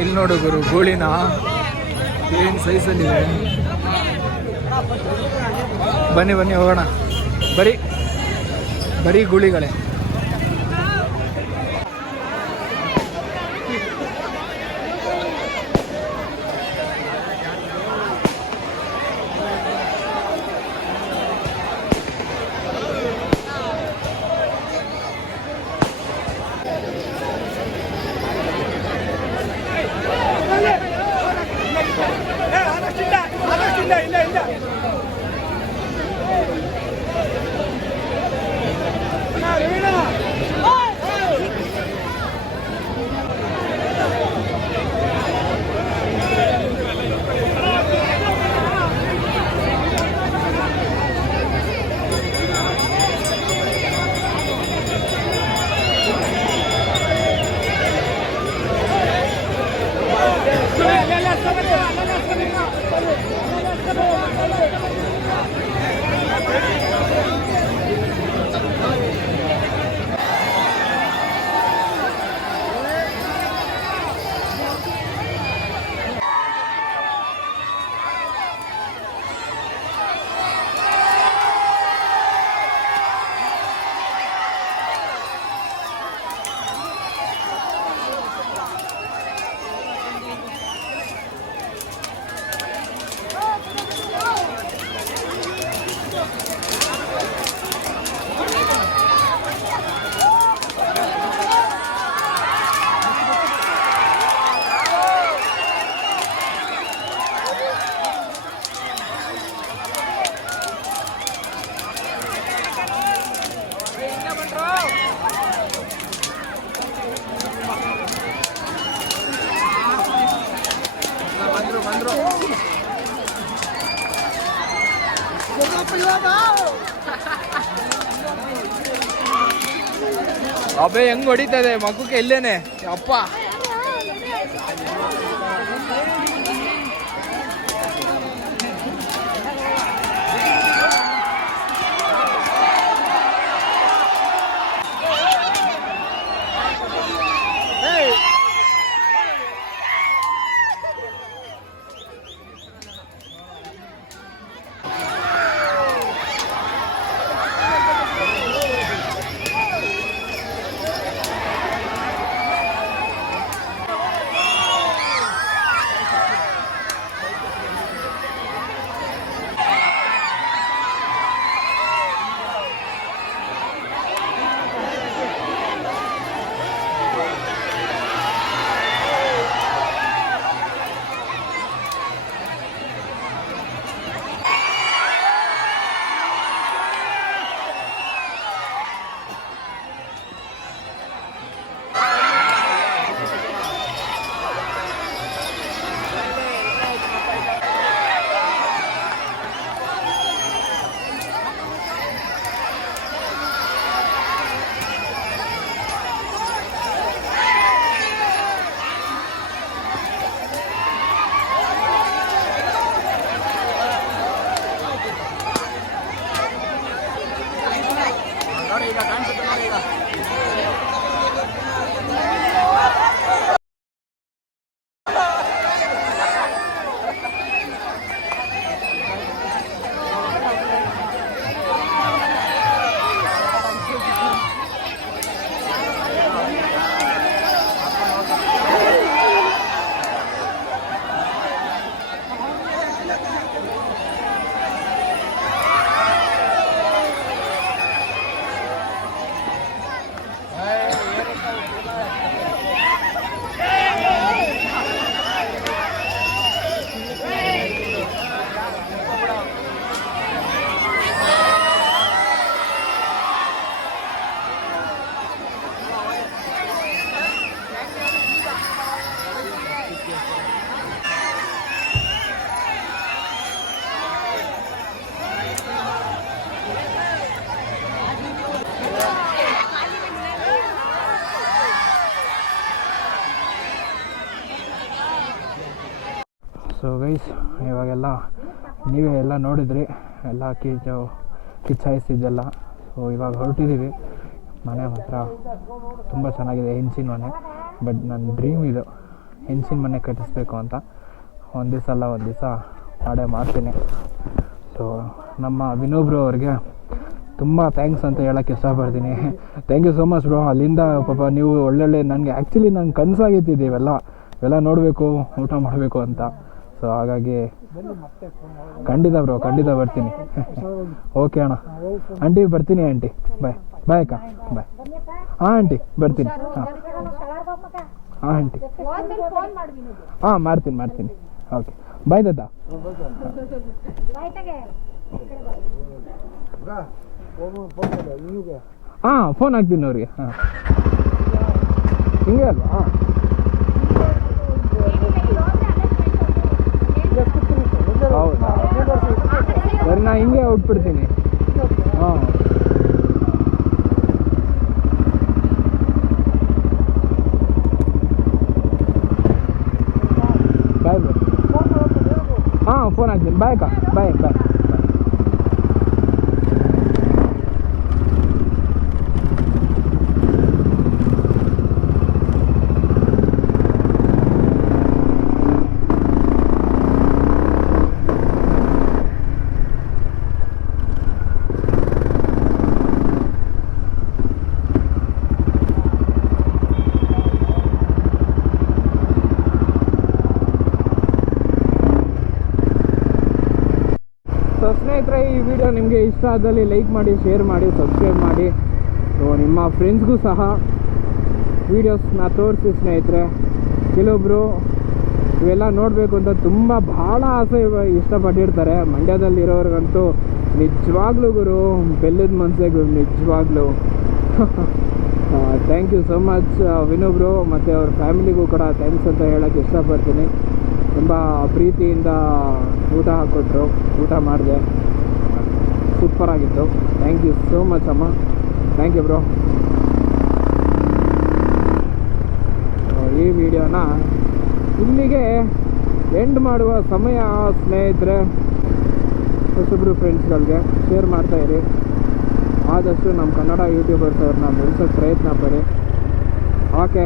ಇಲ್ಲಿ ನೋಡು ಗುರು ಗೂಳಿನ ಏನು ಸೈಜಲ್ಲಿದೆ. ಬನ್ನಿ ಬನ್ನಿ ಹೋಗೋಣ. ಬರೀ ಗೂಳಿಗಳೇ. ಅಬೆ ಹೆಂಗ್ ಹೊಡಿತದೆ ಮಗುಕ್ಕೆ ಎಲ್ಲೇನೆ ಅಪ್ಪ. ಸೊ ಗೈಸ್, ಇವಾಗೆಲ್ಲ ನೀವೇ ಎಲ್ಲ ನೋಡಿದ್ರಿ, ಎಲ್ಲ ಕಿಚ್ಚಾಯಿಸಿದ್ದೆಲ್ಲ. ಸೊ ಇವಾಗ ಹೊರಟಿದ್ದೀವಿ. ಮನೆ ಮಾತ್ರ ತುಂಬ ಚೆನ್ನಾಗಿದೆ, ಹೆಂಚಿನ ಮನೆ. ಬಟ್ ನನ್ನ ಡ್ರೀಮ್ ಇದು, ಹೆಂಚಿನ ಮನೆ ಕಟ್ಟಿಸ್ಬೇಕು ಅಂತ. ಒಂದು ದಿವಸ ಅಲ್ಲ ಒಂದು ದಿವಸ ಮಾಡೇ ಮಾಡ್ತೀನಿ. ಸೊ ನಮ್ಮ ವಿನೋಬ್ರು ಅವ್ರಿಗೆ ತುಂಬ ಥ್ಯಾಂಕ್ಸ್ ಅಂತ ಹೇಳೋಕ್ಕೆ ಇಷ್ಟಪಡ್ತೀನಿ. Thank you so much bro. ಅಲ್ಲಿಂದ ಪಾಪ ನೀವು ಒಳ್ಳೊಳ್ಳೆ ನನಗೆ ಆ್ಯಕ್ಚುಲಿ ನನ್ನ ಕನಸಾಗಿತ್ತು ಇವೆಲ್ಲ ನೋಡಬೇಕು, ಊಟ ಮಾಡಬೇಕು ಅಂತ. ಸೊ ಹಾಗಾಗಿ ಖಂಡಿತ ಬ್ರೋ, ಖಂಡಿತ ಬರ್ತೀನಿ. ಓಕೆ ಅಣ್ಣ. ಆಂಟಿ ಬರ್ತೀನಿ ಆಂಟಿ. ಬಾಯ್ ಅಕ್ಕ, ಬಾಯ್. ಹಾಂ ಆಂಟಿ ಬರ್ತೀನಿ. ಹಾಂ ಆಂಟಿ, ಹಾಂ ಮಾಡ್ತೀನಿ. ಓಕೆ ಬಾಯ್ ದತ್ತ. ಹಾಂ ಫೋನ್ ಹಾಕ್ತೀನಿ ಅವ್ರಿಗೆ. ಹಾಂ ಹಿಂಗೆ ಅಲ್ವಾ? ಹಾಂ ಹೌದಾ, ಸರಿ ನಾ ಹಿಂಗೆ ಉಟ್ಬಿಡ್ತೀನಿ. ಹಾಂ ಬಾಯ್ ಬಾಯ್. ಹಾಂ ಫೋನ್ ಹಾಕ್ತೀನಿ. ಬಾಯ್ ಅಕ್ಕ, ಬಾಯ್. ಸೊ ಸ್ನೇಹಿತರೆ, ಈ ವಿಡಿಯೋ ನಿಮಗೆ ಇಷ್ಟ ಆದಲ್ಲಿ ಲೈಕ್ ಮಾಡಿ, ಶೇರ್ ಮಾಡಿ, ಸಬ್ಸ್ಕ್ರೈಬ್ ಮಾಡಿ. ಸೊ ನಿಮ್ಮ ಫ್ರೆಂಡ್ಸ್ಗೂ ಸಹ ವೀಡಿಯೋಸ್ನ ತೋರಿಸಿ ಸ್ನೇಹಿತರೆ. ಕೆಲವೊಬ್ಬರು ಇವೆಲ್ಲ ನೋಡಬೇಕು ಅಂತ ಭಾಳ ಆಸೆ ಇಷ್ಟಪಟ್ಟಿರ್ತಾರೆ. ಮಂಡ್ಯದಲ್ಲಿರೋರಿಗಂತೂ ನಿಜವಾಗ್ಲೂ ಗುರು ಬೆಲ್ಲದ ಮನಸ್ಸೇ ಗುರು, ನಿಜವಾಗ್ಲೂ. ಥ್ಯಾಂಕ್ ಯು ಸೋ ಮಚ್ ವಿನೋಬ್ರು ಮತ್ತು ಅವ್ರ ಫ್ಯಾಮಿಲಿಗೂ ಕೂಡ ಥ್ಯಾಂಕ್ಸ್ ಅಂತ ಹೇಳೋಕ್ಕೆ ಇಷ್ಟಪಡ್ತೀನಿ. ತುಂಬ ಪ್ರೀತಿಯಿಂದ ಊಟ ಹಾಕ್ಕೊಟ್ರು, ಊಟ ಮಾಡಿದೆ, ಸೂಪರಾಗಿತ್ತು. ಥ್ಯಾಂಕ್ ಯು ಸೋ ಮಚ್ ಅಮ್ಮ. Thank you bro. ಈ ವಿಡಿಯೋನ ಇಲ್ಲಿಗೆ ಎಂಡ್ ಮಾಡುವ ಸಮಯ ಸ್ನೇಹಿತರೆ. ಹೊಸಬ್ರು ಫ್ರೆಂಡ್ಸ್ಗಳಿಗೆ ಶೇರ್ ಮಾಡ್ತಾಯಿರಿ. ಆದಷ್ಟು ನಮ್ಮ ಕನ್ನಡ ಯೂಟ್ಯೂಬರ್ಸ್ ಅವ್ರನ್ನ ಬೆಳೆಸೋಕ್ಕೆ ಪ್ರಯತ್ನ ಪಡಿ. ಓಕೆ.